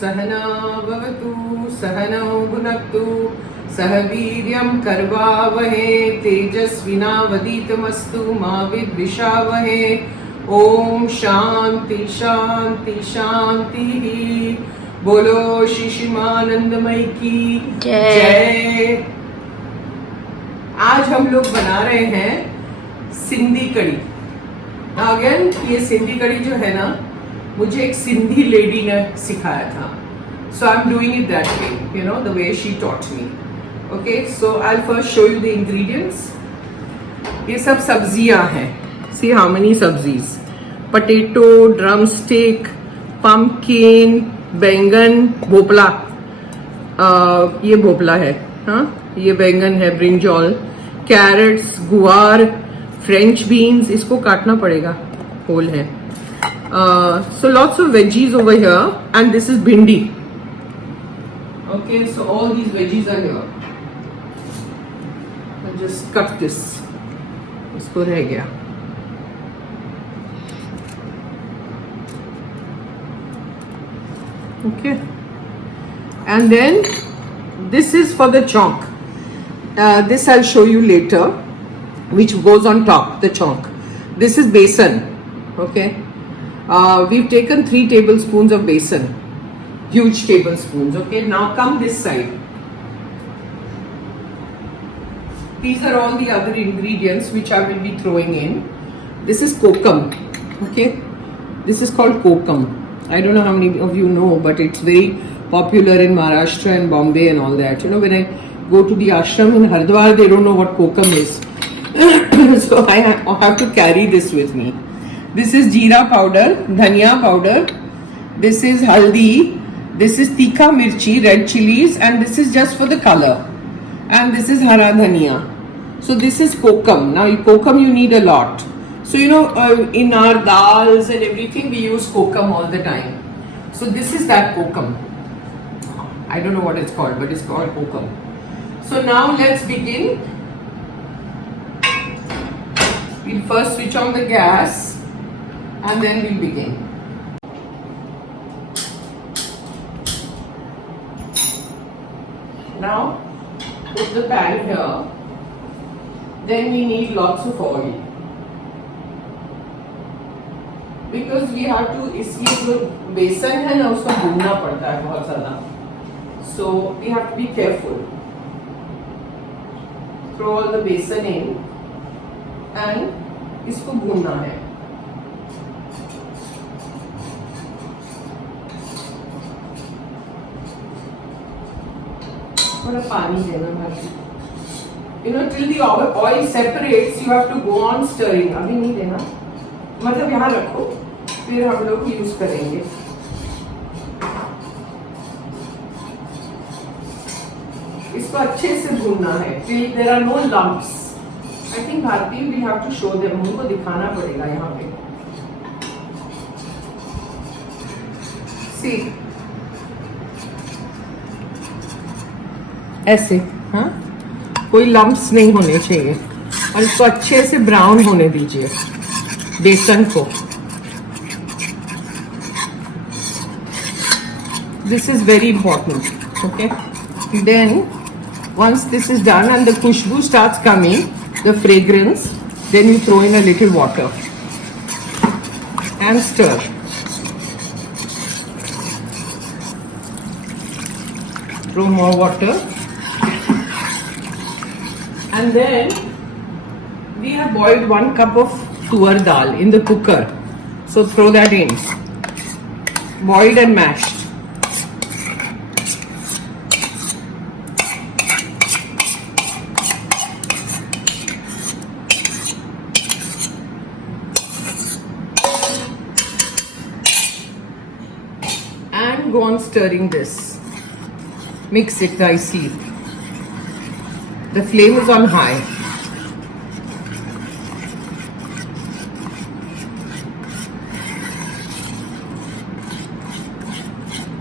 सहना भवतु सहनौ भुनक्तु सह वीर्यं कर्वावहे तेजस्विनावधीतमस्तु मा विद्विषावहे। ओम शांति शांति शांति। बोलो शिशिमानंदमय की जय। आज हम लोग बना रहे हैं सिंधी कढ़ी। अगेन ये सिंधी कढ़ी जो है ना, मुझे एक सिंधी लेडी ने सिखाया था, so I am doing it that way, you know, the way she taught me. Okay, so I will first show you the ingredients. ये सब सब्जियां हैं। See how many sabzis, potato, drumstick, pumpkin, baingan, bhopla, ये भोपला है, हाँ, ये बैंगन है, brinjal, carrots, guar, French beans, इसको काटना पड़ेगा, होल है। So lots of veggies over here, and this is bhindi. Okay, so all these veggies are here. I'll just cut this. इसको रह गया। Okay, and then this is for the chonk. This I'll show you later, which goes on top, the chonk. This is besan. Okay, we've taken 3 tablespoons of besan, huge tablespoons. Okay, now come this side. These are all the other ingredients which I will be throwing in. This is kokam. Okay, this is called kokam. I don't know how many of you know, but it's very popular in Maharashtra and Bombay and all that. You know, when I go to the ashram in Haridwar, they don't know what kokam is. So I have to carry this with me. This is jeera powder, dhaniya powder. This is haldi. This is tikha mirchi, red chillies, and this is just for the color. And this is hara dhaniya. So this is kokam. Now kokam you need a lot. So you know, in our dals and everything we use kokam all the time. So this is that kokam. I don't know what it's called, but it's called kokam. So now let's begin. We'll first switch on the gas and then we'll begin. Now put the pan here. Then we need lots of oil, because we have to, इसलिए जो बेसन है ना उसको भूनना पड़ता है बहुत ज़्यादा, so we have to be careful. Throw all the besan in and इसको भूनना है। थोड़ा पानी देना भाई, you know, till the oil separates you have to go on stirring. अभी नहीं देना, मतलब यहाँ रखो, फिर हम लोग यूज करेंगे। इसको अच्छे से भूनना है till there are no lumps. I think Bharti we have to show them, उनको दिखाना पड़ेगा यहाँ पे। See, ऐसे, हाँ, कोई लम्प्स नहीं होने चाहिए, और इसको अच्छे से ब्राउन होने दीजिए बेसन को। This is very important. Okay, then once this is done and the khushbu starts coming, the fragrance, then you throw in a little water and stir. Throw more water, and then we have boiled 1 cup of tuvar dal in the cooker, so throw that in, boiled and mashed. And go on stirring this. Mix it nicely. The flame is on high.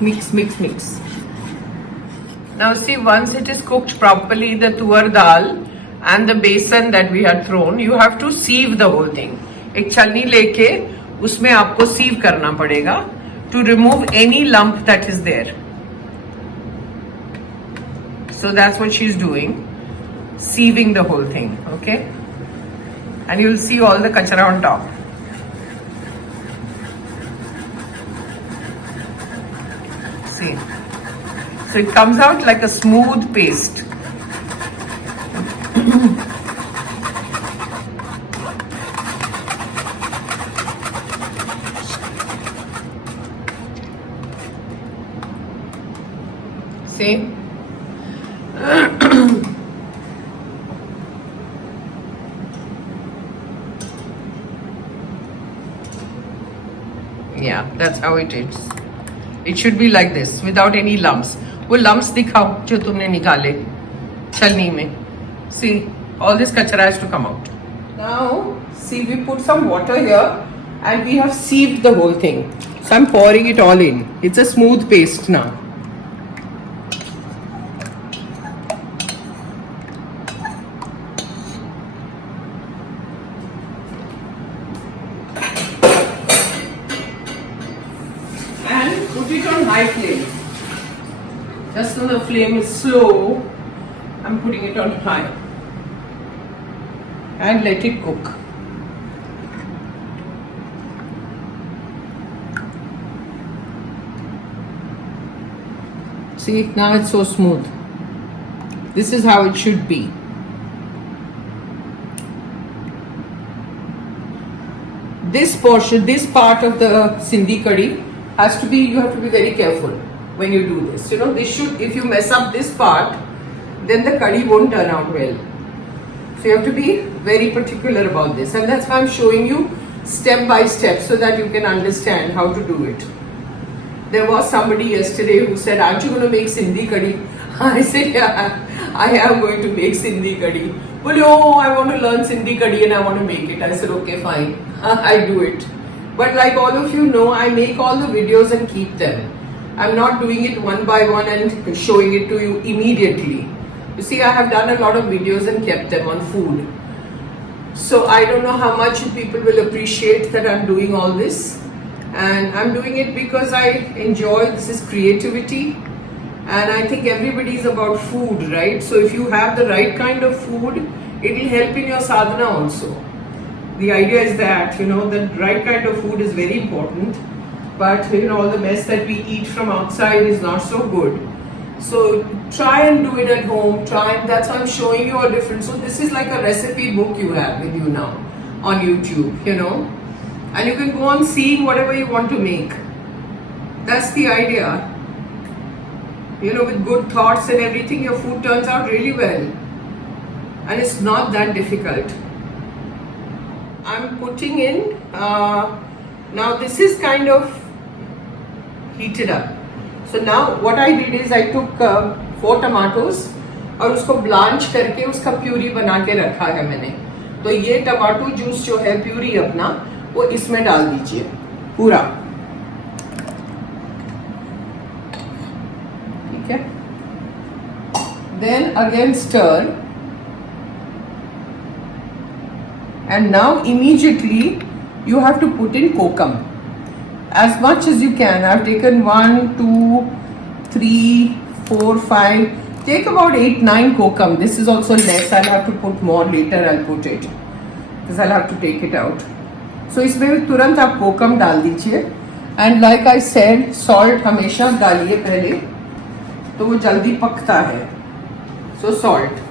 Mix, mix, mix. Now see, once it is cooked properly, the tuvar dal and the besan that we had thrown, you have to sieve the whole thing. एक छलनी लेके उसमें आपको सीव करना पड़ेगा to remove any lump that is there. So that's what she's doing, sieving the whole thing, okay? And you'll see all the kachara on top. See, so it comes out like a smooth paste. See? Yeah, that's how it is. It should be like this, without any lumps. वो lumps दिखाओ जो तुमने निकाले छलनी में. See, all this kachara has to come out. Now, see, we put some water here and we have sieved the whole thing. So I'm pouring it all in. It's a smooth paste now. Put it on high flame. Just when the flame is slow, I'm putting it on high. And let it cook. See, now it's so smooth. This is how it should be. This portion, this part of the Sindhi Kadhi has to be, you have to be very careful when you do this. You know, this should, if you mess up this part, then the curry won't turn out well. So you have to be very particular about this. And that's why I'm showing you step by step so that you can understand how to do it. There was somebody yesterday who said, aren't you going to make Sindhi Kadhi? I said, yeah, I am going to make Sindhi Kadhi. Well, oh, I want to learn Sindhi Kadhi and I want to make it. I said, okay, fine. I do it. But like all of you know, I make all the videos and keep them. I'm not doing it one by one and showing it to you immediately. You see, I have done a lot of videos and kept them on food. So I don't know how much people will appreciate that I'm doing all this. And I'm doing it because I enjoy, this is creativity. And I think everybody is about food, right? So if you have the right kind of food, it will help in your sadhana also. The idea is that, you know, the right kind of food is very important. But, you know, all the mess that we eat from outside is not so good. So try and do it at home. That's why I'm showing you all different. So this is like a recipe book you have with you now on YouTube, you know. And you can go on seeing whatever you want to make. That's the idea. You know, with good thoughts and everything, your food turns out really well. And it's not that difficult. I'm putting in, now this is kind of heated up. So now what I did is I took 4 tomatoes और उसको blanch करके उसका puree बना के रखा है मैंने. तो ये टमाटो जूस जो है प्यूरी अपना वो इसमें डाल दीजिए पूरा. ठीक है. Then again stir. And now immediately you have to put in kokam. As much as you can. I've taken 1, 2, 3, 4, 5. Take about 8, 9 kokam. This is also less. I'll have to put more later. I'll put it because I'll have to take it out. So इसमें तुरंत आप kokam डाल दीजिए. And like I said, salt हमेशा डालिए पहले तो वो जल्दी पकता है. So salt.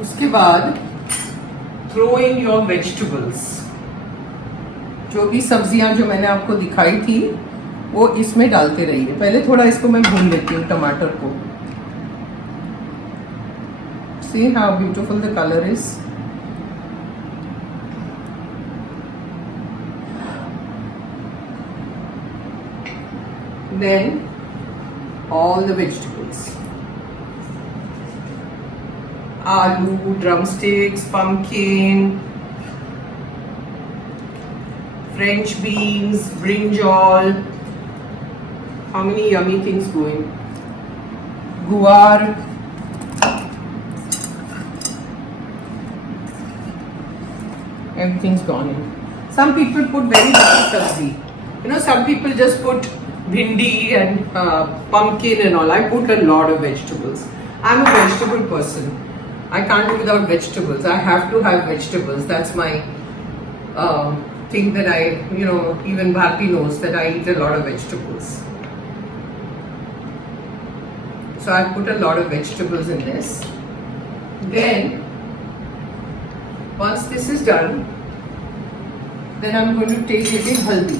उसके बाद throw in your vegetables. जो भी सब्जियां जो मैंने आपको दिखाई थी वो इसमें डालते रहिए. पहले थोड़ा इसको मैं भून लेती हूँ टमाटर को. See how beautiful the color is. Then all the vegetables. Aloo, drumsticks, pumpkin, French beans, brinjal. How many yummy things going? Guvar. Everything's gone in. Some people put very little sabzi. You know, some people just put bhindi and pumpkin and all. I put a lot of vegetables. I'm a vegetable person. I can't do without vegetables. I have to have vegetables. That's my thing that I, you know, even Bharti knows that I eat a lot of vegetables. So I put a lot of vegetables in this. Then, once this is done, then I'm going to take little haldi.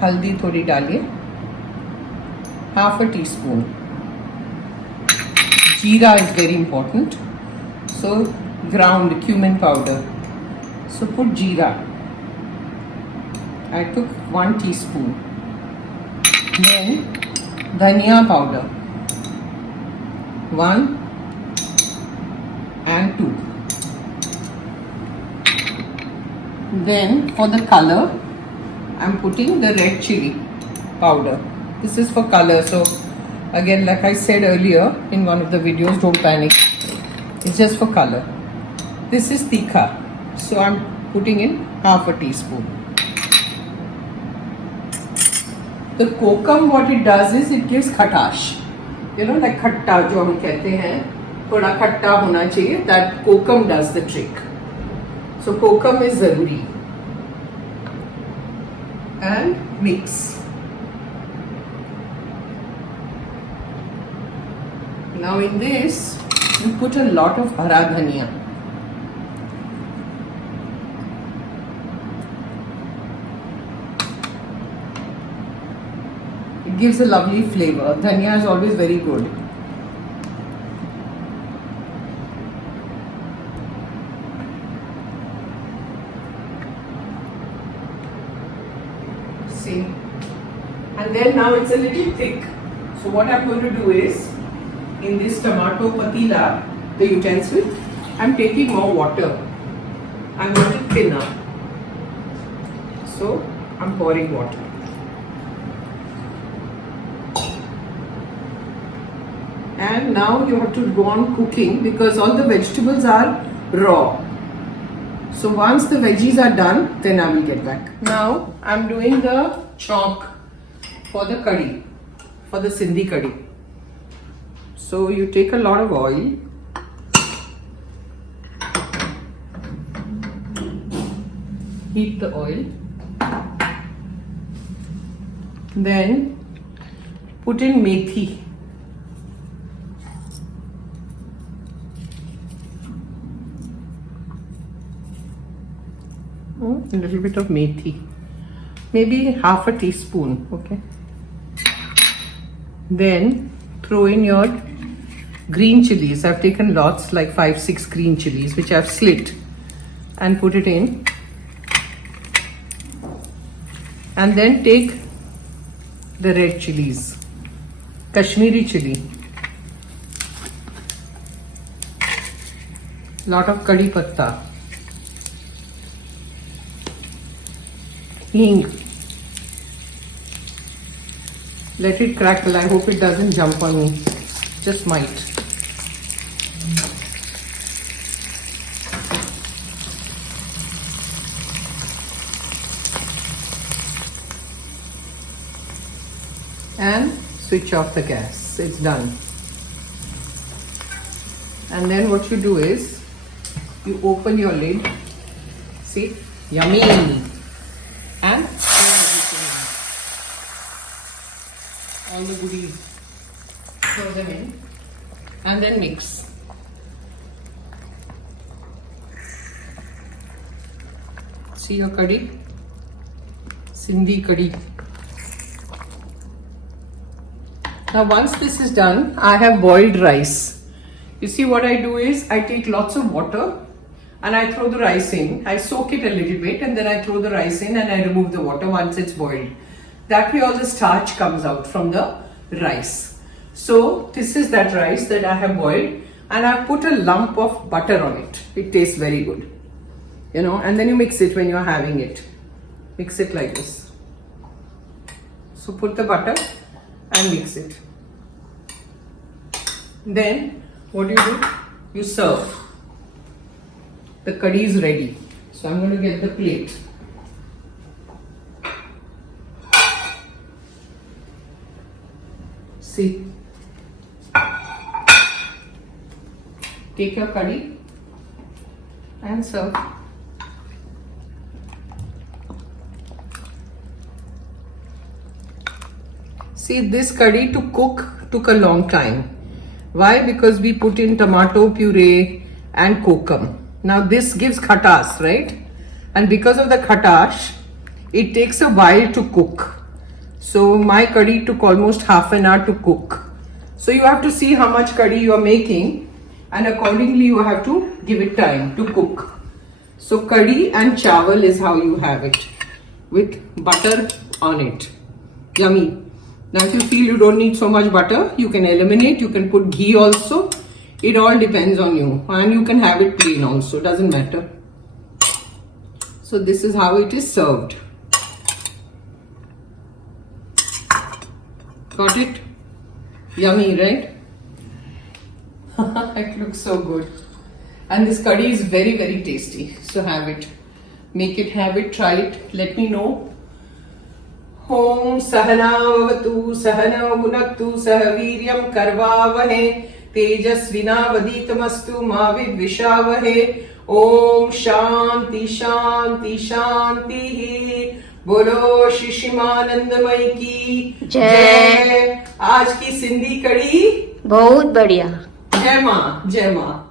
Haldi थोड़ी डालिए, half a teaspoon. Jeera is very important. So ground cumin powder. So put jeera. I took 1 teaspoon. Then dhaniya powder. 1 and 2. Then for the color, I'm putting the red chilli powder. This is for color. So again, like I said earlier in one of the videos, don't panic. It's just for color. This is tikha. So I'm putting in half a teaspoon. The kokam, what it does is it gives khatash. You know, like khatta जो हम कहते हैं, थोड़ा खट्टा होना चाहिए. That kokam does the trick. So kokam is zaruri. And mix. Now in this, you put a lot of hara dhaniya. It gives a lovely flavor. Dhaniya is always very good. See? And then now it's a little thick. So what I'm going to do is, in this tomato patila, the utensil, I'm taking more water. I want it thinner. So I'm pouring water. And now you have to go on cooking because all the vegetables are raw. So once the veggies are done, then I will get back. Now I'm doing the chalk for the curry, for the Sindhi Kadhi. So you take a lot of oil. Heat the oil. Then put in methi. A little bit of methi. Maybe half a teaspoon, okay? Then throw in your green chillies. I've taken lots, like 5-6 green chillies, which I've slit and put it in. And then take the red chillies, Kashmiri chilli, lot of curry patta, Hing. Let it crackle. I hope it doesn't jump on me. Just might. And switch off the gas. It's done. And then what you do is you open your lid. See? Yummy. And all the goodies, throw them in and then mix. See your curry, Sindhi Kadhi. Now once this is done, I have boiled rice. You see what I do is I take lots of water and I throw the rice in. I soak it a little bit and then I throw the rice in and I remove the water once it's boiled. That way all the starch comes out from the rice. So this is that rice that I have boiled and I put a lump of butter on it. It tastes very good. You know, and then you mix it when you're having it. Mix it like this. So put the butter and mix it. Then what do? You serve. the curry is ready. So I'm going to get the plate. See. Take your curry and serve. See, this curry to cook took a long time. Why? Because we put in tomato puree and kokam. Now this gives khatas, right? And because of the khatash, it takes a while to cook. So my curry took almost half an hour to cook. So you have to see how much curry you are making, and accordingly you have to give it time to cook. So curry and chawal is how you have it, with butter on it. Yummy. Now if you feel you don't need so much butter, you can eliminate. You can put ghee also. It all depends on you. And you can have it plain also, doesn't matter. So this is how it is served. Got it? Yummy, right? It looks so good. And this curry is very, very tasty. So have it. Make it, have it, try it. Let me know. Om Sahana Vavatu Sahana Munaktu Sahaviryam Karvavahe Tejasvina Vaditamastu Mavid Vishavahe. Om Shanti Shanti Shanti. बोलो शिशिमानंदमयी की जय। आज की सिंधी कड़ी बहुत बढ़िया। जय माँ, जय माँ।